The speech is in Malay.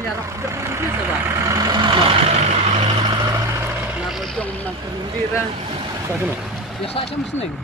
niarap ka rin dito ba? Narojong ng karindira. Sa sino? Yasa siya mas neng.